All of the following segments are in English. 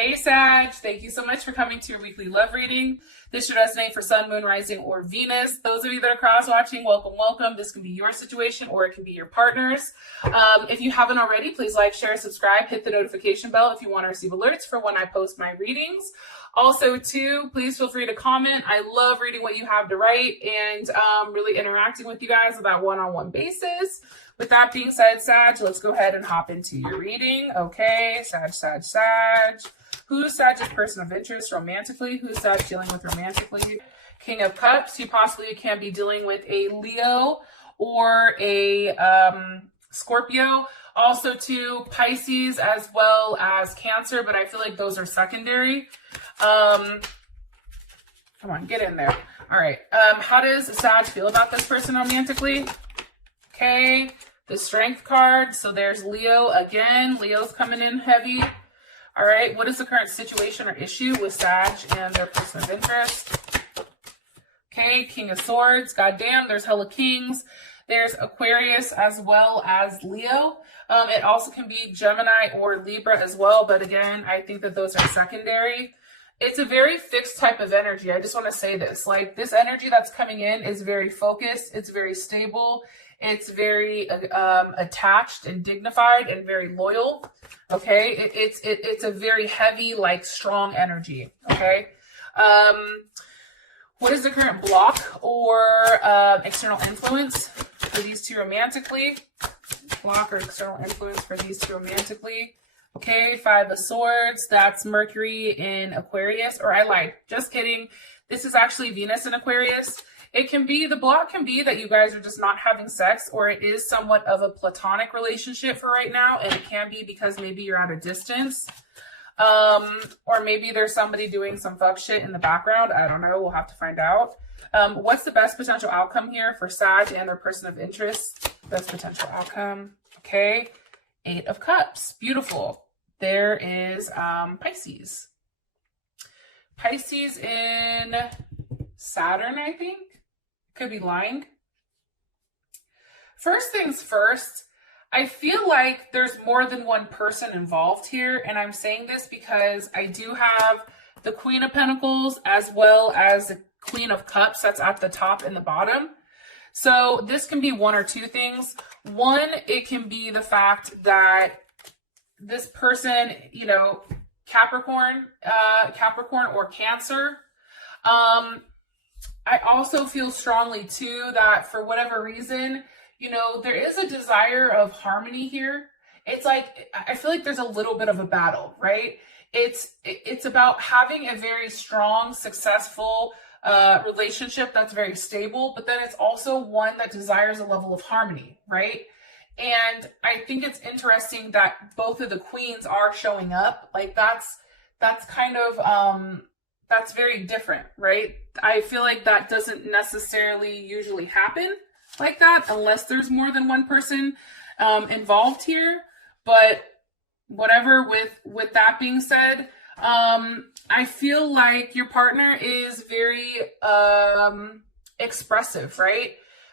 Hey Sag, thank you so much for coming to your weekly love reading. This should resonate for Sun, Moon, Rising, or Venus. Those of you that are cross-watching, welcome, welcome. This can be your situation or it can be your partner's. If you haven't already, please like, share, subscribe, hit the notification bell if you want to receive alerts for when I post my readings. Also, too, please feel free to comment. I love reading what you have to write and really interacting with you guys on that one-on-one basis. With that being said, Sag, let's go ahead and hop into your reading. Okay, Sag. Who's Sag's person of interest romantically? Who's Sag dealing with romantically? King of Cups. You possibly can be dealing with a Leo or a Scorpio. Also, too, Pisces as well as Cancer, but I feel like those are secondary. Come on, get in there. All right. How does Sag feel about this person romantically? Okay. The Strength card. So there's Leo again. Leo's coming in heavy. All right. What is the current situation or issue with Sag and their person of interest? Okay. King of Swords. Goddamn, there's hella kings. There's Aquarius as well as Leo. It also can be Gemini or Libra as well. But again, I think that those are secondary. It's a very fixed type of energy. I just want to say this. Like, this energy that's coming in is very focused. It's very stable. It's very attached and dignified and very loyal. Okay. It's a very heavy, like, strong energy. Okay. What is the current block or external influence for these two romantically? Block or external influence for these two romantically. Okay, Five of Swords. That's Mercury in Aquarius. Or I lied. Just kidding. This is actually Venus in Aquarius. It can be, the block can be that you guys are just not having sex, or it is somewhat of a platonic relationship for right now. And it can be because maybe you're at a distance. Or maybe there's somebody doing some fuck shit in the background. I don't know. We'll have to find out. What's the best potential outcome here for Sag and their person of interest? Best potential outcome. Okay. Eight of Cups. Beautiful. There is Pisces. Pisces in Saturn, I think. Could be lying. First things first, I feel like there's more than one person involved here. And I'm saying this because I do have the Queen of Pentacles as well as the Queen of Cups that's at the top and the bottom. So this can be one or two things. One, it can be the fact that this person, you know, Capricorn or Cancer. I also feel strongly too that for whatever reason, you know, there is a desire of harmony here. It's like, I feel like there's a little bit of a battle, right? It's about having a very strong, successful relationship that's very stable, but then it's also one that desires a level of harmony, right? And I think it's interesting that both of the queens are showing up. Like, that's kind of that's very different, right? I feel like that doesn't necessarily usually happen like that unless there's more than one person involved here. But whatever, with that being said, I feel like your partner is very expressive, right?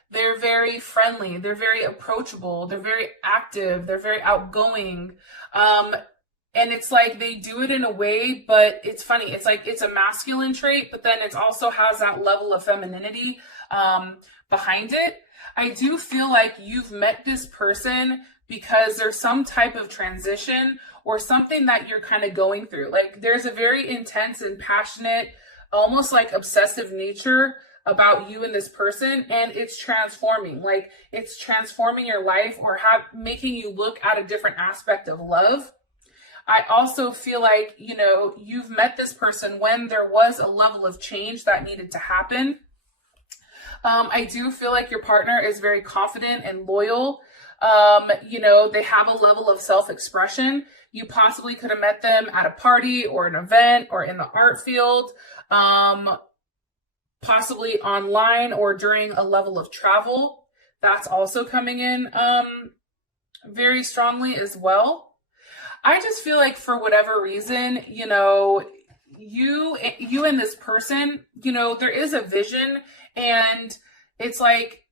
They're very friendly. They're very approachable. They're very active. They're very outgoing. And it's like they do it in a way, but it's funny. It's like it's a masculine trait, but then it also has that level of femininity behind it. I do feel like you've met this person because there's some type of transition or something that you're kind of going through. Like, there's a very intense and passionate, almost like obsessive nature about you and this person, and it's transforming. Like, it's transforming your life or making you look at a different aspect of love. I also feel like, you know, you've met this person when there was a level of change that needed to happen. I do feel like your partner is very confident and loyal. You know, they have a level of self-expression. You possibly could have met them at a party or an event or in the art field, possibly online or during a level of travel. That's also coming in very strongly as well. I just feel like for whatever reason, you know, you and this person, you know, there is a vision, and it's like,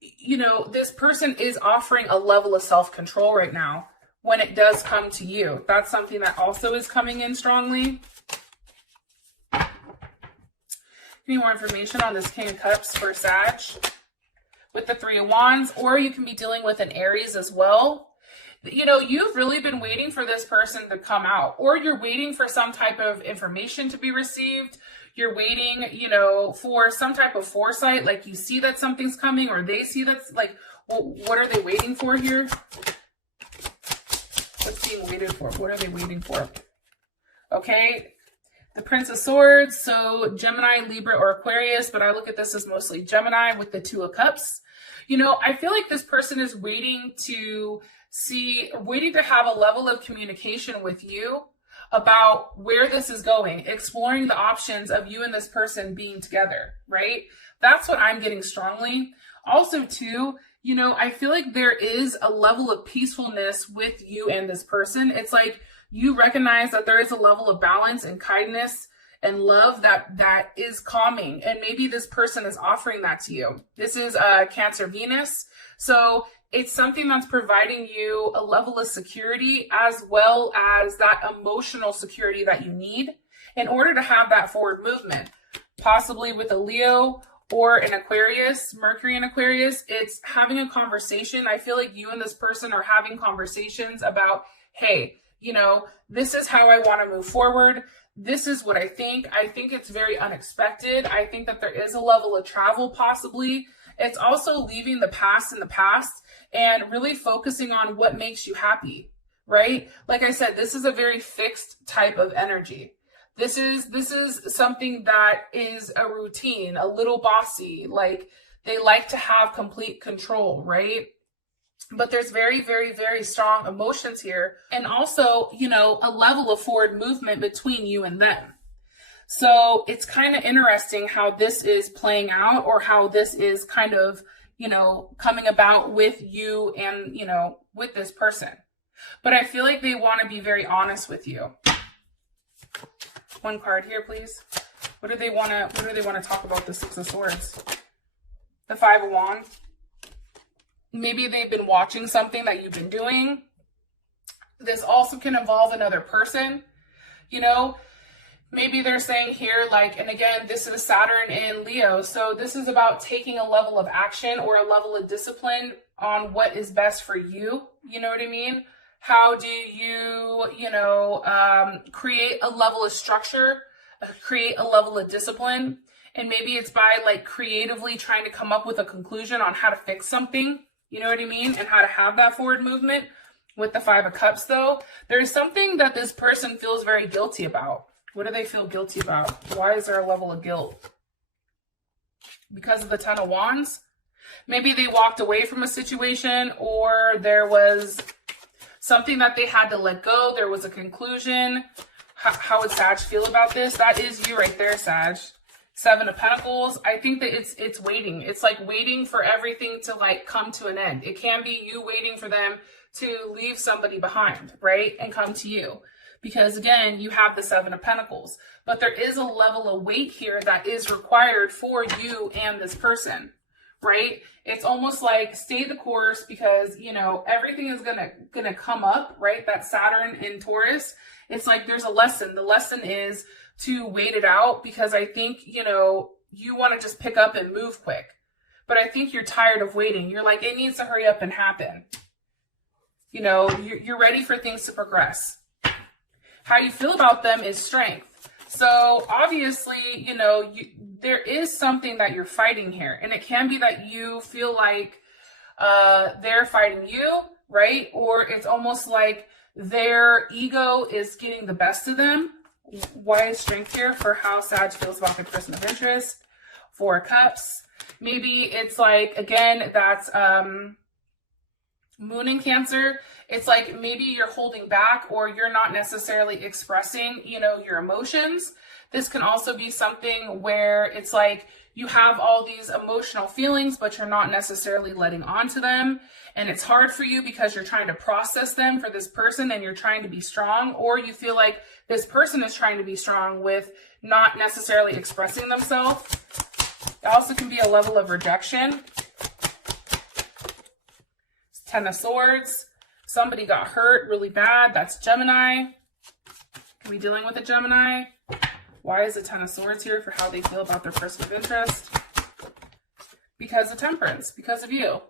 you know, this person is offering a level of self-control right now when it does come to you. That's something that also is coming in strongly. Give me more information on this King of Cups for Sag with the Three of Wands, or you can be dealing with an Aries as well. You know, you've really been waiting for this person to come out, or you're waiting for some type of information to be received. You're waiting, you know, for some type of foresight, like you see that something's coming, or they see that's like, well, what are they waiting for here? What's being waited for? What are they waiting for? Okay. The Prince of Swords, so Gemini, Libra, or Aquarius, but I look at this as mostly Gemini with the Two of Cups. You know, I feel like this person is waiting to have a level of communication with you about where this is going, exploring the options of you and this person being together, right? That's what I'm getting strongly. Also, too, you know, I feel like there is a level of peacefulness with you and this person. It's like, you recognize that there is a level of balance and kindness and love that is calming. And maybe this person is offering that to you. This is Cancer Venus. So it's something that's providing you a level of security as well as that emotional security that you need in order to have that forward movement. Possibly with a Leo or an Aquarius, Mercury in Aquarius, it's having a conversation. I feel like you and this person are having conversations about, hey, you know, this is how I want to move forward. This is what I think. I think it's very unexpected. I think that there is a level of travel possibly. It's also leaving the past in the past and really focusing on what makes you happy, right? Like I said, this is a very fixed type of energy. This is something that is a routine, a little bossy, like they like to have complete control, right? But there's very, very, very strong emotions here. And also, you know, a level of forward movement between you and them. So it's kind of interesting how this is playing out, or how this is kind of, you know, coming about with you and, you know, with this person. But I feel like they want to be very honest with you. One card here, please. What do they want to talk about? The Six of Swords. The Five of Wands. Maybe they've been watching something that you've been doing. This also can involve another person. You know, maybe they're saying here, like, and again, this is Saturn in Leo. So this is about taking a level of action or a level of discipline on what is best for you. You know what I mean? How do you, you know, create a level of structure, create a level of discipline? And maybe it's by like creatively trying to come up with a conclusion on how to fix something. You know what I mean? And how to have that forward movement. With the Five of Cups, though, there's something that this person feels very guilty about. What do they feel guilty about? Why is there a level of guilt? Because of the Ten of Wands? Maybe they walked away from a situation, or there was something that they had to let go. There was a conclusion. How would Sag feel about this? That is you right there, Sag. Seven of Pentacles. I think that it's waiting. It's like waiting for everything to like come to an end. It can be you waiting for them to leave somebody behind, right? And come to you. Because again, you have the Seven of Pentacles. But there is a level of wait here that is required for you and this person, right? It's almost like stay the course, because, you know, everything is gonna come up, right? That Saturn in Taurus. It's like there's a lesson. The lesson is to wait it out, because I think, you know, you want to just pick up and move quick. But I think you're tired of waiting. You're like, it needs to hurry up and happen. You know, you're ready for things to progress. How you feel about them is strength. So obviously, you know, there is something that you're fighting here. And it can be that you feel like they're fighting you, right? Or it's almost like their ego is getting the best of them. Why is strength here for how Sag feels about the person of interest? Four of Cups. Maybe it's like, again, that's Moon in Cancer. It's like maybe you're holding back, or you're not necessarily expressing, you know, your emotions. This can also be something where it's like you have all these emotional feelings, but you're not necessarily letting on to them. And it's hard for you because you're trying to process them for this person, and you're trying to be strong, or you feel like this person is trying to be strong with not necessarily expressing themselves. It also can be a level of rejection. Ten of Swords. Somebody got hurt really bad. That's Gemini. Are we dealing with a Gemini? Why is the Ten of Swords here for how they feel about their person of interest? Because of Temperance, because of you.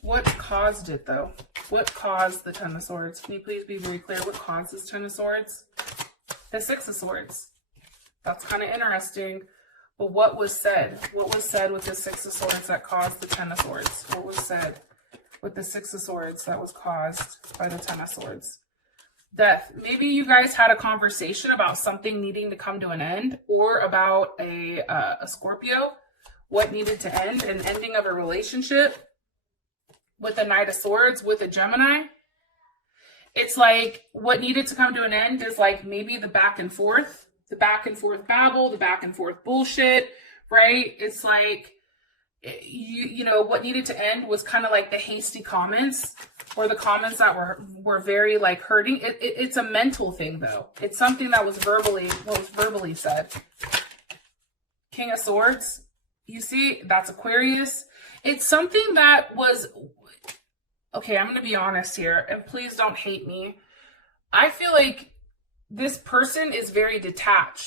What caused it, though? What caused the Ten of Swords? Can you please be very clear what caused this Ten of Swords? The Six of Swords. That's kind of interesting. But what was said? What was said with the Six of Swords that caused the Ten of Swords? What was said with the Six of Swords that was caused by the Ten of Swords? Death. Maybe you guys had a conversation about something needing to come to an end, or about a Scorpio, what needed to end, an ending of a relationship. With the Knight of Swords, with a Gemini, it's like what needed to come to an end is like maybe the back and forth babble, the back and forth bullshit, right? It's like, you know, what needed to end was kind of like the hasty comments, or the comments that were very like hurting. It's a mental thing though. It's something that was verbally said. King of Swords, you see, that's Aquarius. It's something that was, okay, I'm going to be honest here, and please don't hate me. I feel like this person is very detached.